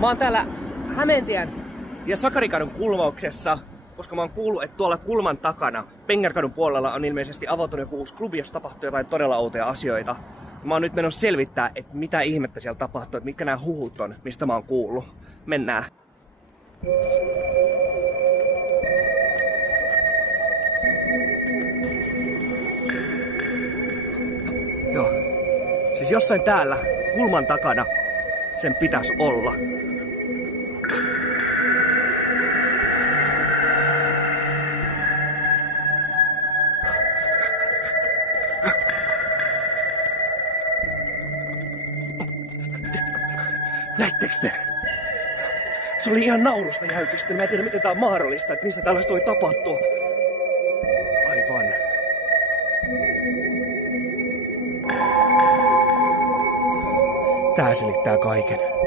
Mä oon täällä Hämeentien ja Sakarikadun kulmauksessa, koska mä oon kuullut, että tuolla kulman takana Pengerkadun puolella on ilmeisesti avautunut joku uusi klubi, jossa tapahtuu jotain todella outoja asioita. Mä oon nyt menossa selvittää, että mitä ihmettä siellä tapahtuu, että mitkä nämä huhut on, mistä mä oon kuullut. Mennään. Joo. Siis jossain täällä, kulman takana, sen pitäisi olla. Näittekö te? Se oli ihan naurusta jäykistä. Mä en tiedä, miten tää on mahdollista, että missä tällaista voi tapahtua. Aivan. Tää selittää kaiken.